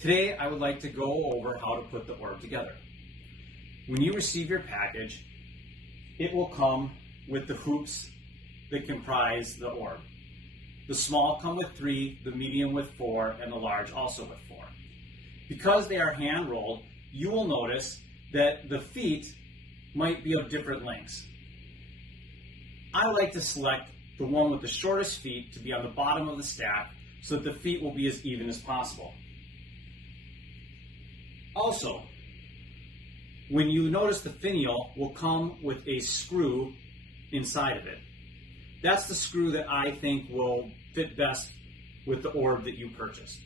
Today I would like to go over how to put the orb together. When you receive your package, it will come with the hoops that comprise the orb. The small come with 3, the medium with 4, and the large also with 4. Because they are hand rolled, you will notice that the feet might be of different lengths. I like to select the one with the shortest feet to be on the bottom of the stack so that the feet will be as even as possible. Also, when you notice the finial will come with a screw inside of it. That's the screw that I think will fit best with the orb that you purchased.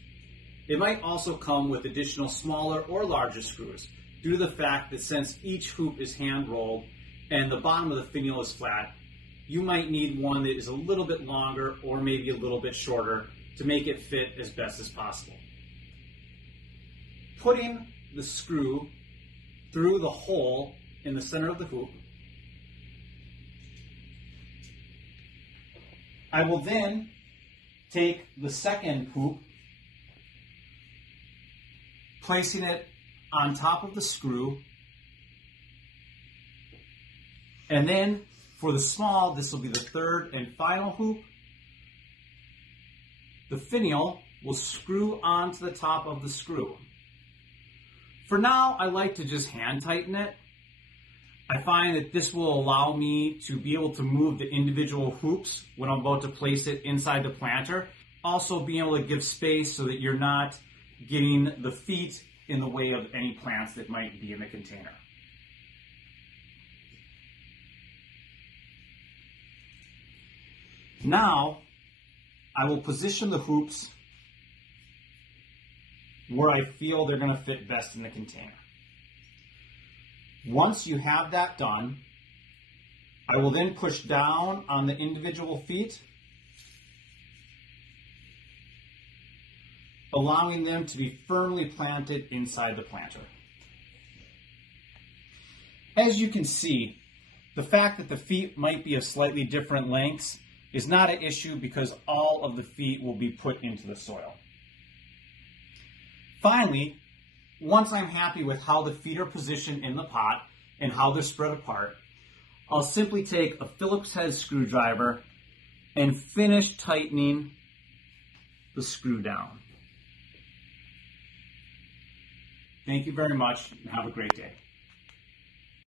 It might also come with additional smaller or larger screws due to the fact that since each hoop is hand rolled and the bottom of the finial is flat, you might need one that is a little bit longer or maybe a little bit shorter to make it fit as best as possible. Putting the screw through the hole in the center of the hoop, I will then take the second hoop, placing it on top of the screw, and then for the small, this will be the third and final hoop. The finial will screw onto the top of the screw. For now, I like to just hand tighten it. I find that this will allow me to be able to move the individual hoops when I'm about to place it inside the planter. Also being able to give space so that you're not getting the feet in the way of any plants that might be in the container. Now, I will position the hoops where I feel they're going to fit best in the container. Once you have that done, I will then push down on the individual feet, allowing them to be firmly planted inside the planter. As you can see, the fact that the feet might be of slightly different lengths is not an issue because all of the feet will be put into the soil. Finally, once I'm happy with how the feet are positioned in the pot and how they're spread apart, I'll simply take a Phillips head screwdriver and finish tightening the screw down. Thank you very much and have a great day.